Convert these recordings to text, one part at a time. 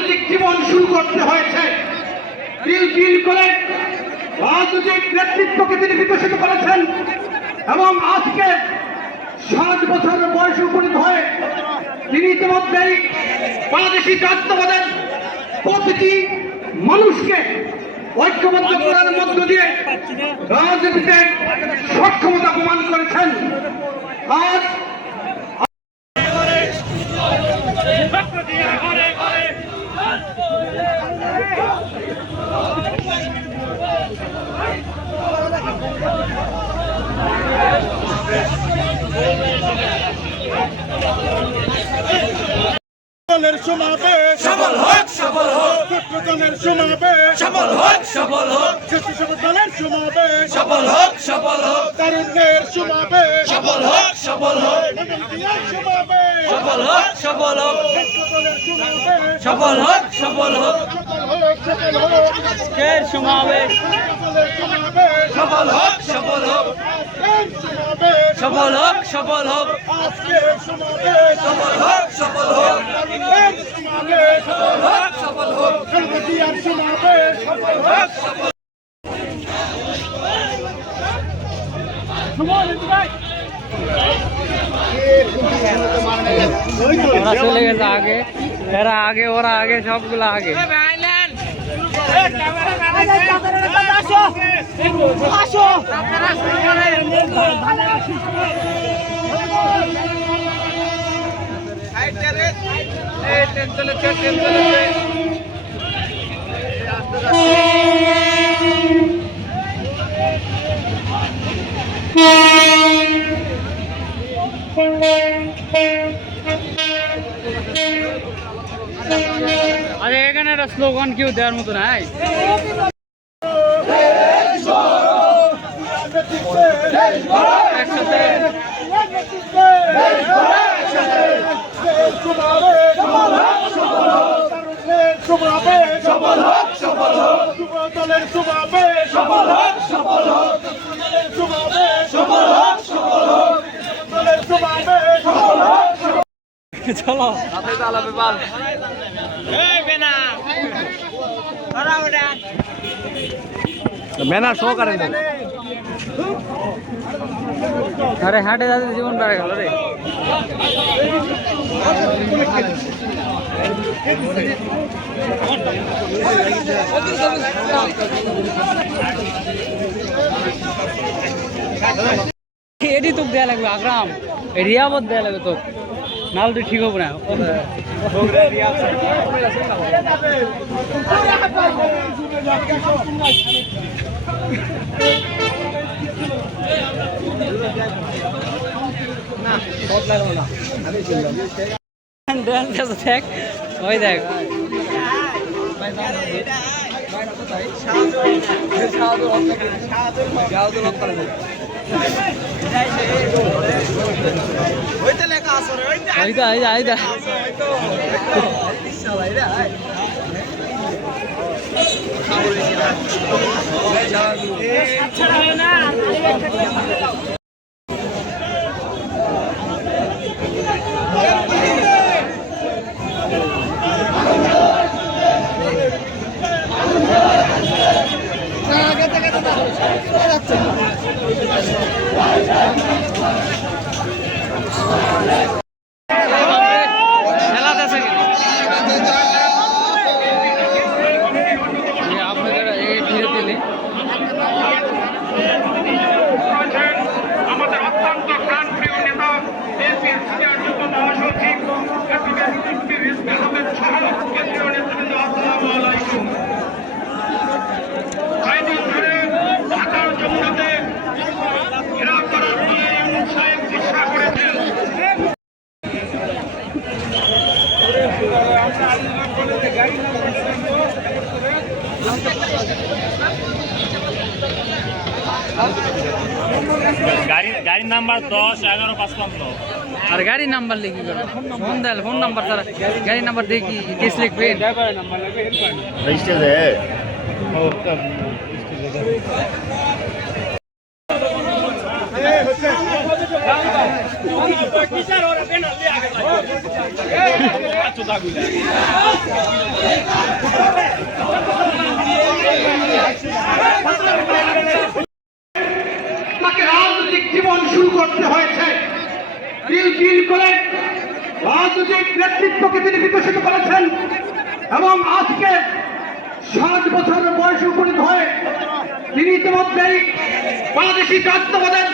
রাজনৈতিক জীবন শুরু করতে হয়েছে। রাজনৈতিক নেতৃত্বকে তিনি বিকশিত করেছেন এবং আজকে সাত বছর বয়সে উপনীত হয়ে তিনি ইতিমধ্যেই বাংলাদেশি জাতীয়বাদের প্রতিটি মানুষকে ঐক্যবদ্ধ করার মধ্য দিয়ে রাজনীতিতে সক্ষমতা প্রমাণ করেছেন। আজ দলের সমাবেশ। সফল হোক সফল হোক। দলের সমাবেশ। সফল হোক সফল হোক। স্বেচ্ছাসেবক দলের সমাবেশ। সফল হোক সফল হোক। তারুণ্যের সমাবেশ। সফল হোক সফল হোক। সমাবেশ। সফল হোক সফল হোক। সমাবেশ। সফল হোক সফল হোক। সফল হোক সফল হোক। সমাবেশ সমাবেশ? সফল হোক সফল হোক। আজকের সমাবেশ সফল হোক সফল হোক। আজকের সমাবেশ সফল হোক সফল হোক। তারুণ্যের সমাবেশ হোক সফল হোক খেলবেটিয়ার সমাবেশ সফল হোক সফল ওরা চলে গেছে আগে এরা আগে ওরা আগে সবগুলো আগে আরে এখানে একটা স্লোগান কেউ দেওয়ার মতো নাই। সফল হোক সফল হোক। দলের সমাবেশ সফল হোক সফল হোক। সমাবেশ সফল হোক সফল হোক। দলের সমাবেশ সফল হোক। চলো। মেনা সহকারে নেন। আরে হাটে যাতে জীবন বেড়ে গেল রে। এটি তোকে দেয়া লাগবে আগ্রাম। রিয়াবত দেয়া লাগবে তো নাহলে তুই ঠিক হবে না। দেখ। ওই দেখ। আইদা আইদা আইদা গাড়ি গাড়ির নাম্বার দশ এগারো পাঁচপান্ন আর গাড়ির নাম্বার লিখি করো। ফোন দেন ফোন নাম্বার তারা গাড়ির নাম্বার দেখি কেস লিখবেন তাকে রাজনৈতিক জীবন শুরু করতে হয়েছে। তিল তিল করে রাজনৈতিক নেতৃত্বকে তিনি বিকশিত করেছেন এবং আজকে ষাট বছর বয়সে উপনীত হয়ে তিনি ইতিমধ্যেই বাংলাদেশি জাতীয়বাদের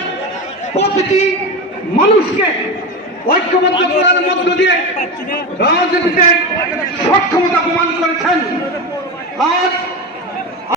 প্রতিটি মানুষকে ঐক্যবদ্ধ করার মধ্য দিয়ে রাজনীতিতে সক্ষমতা প্রমাণ করেছেন। আজ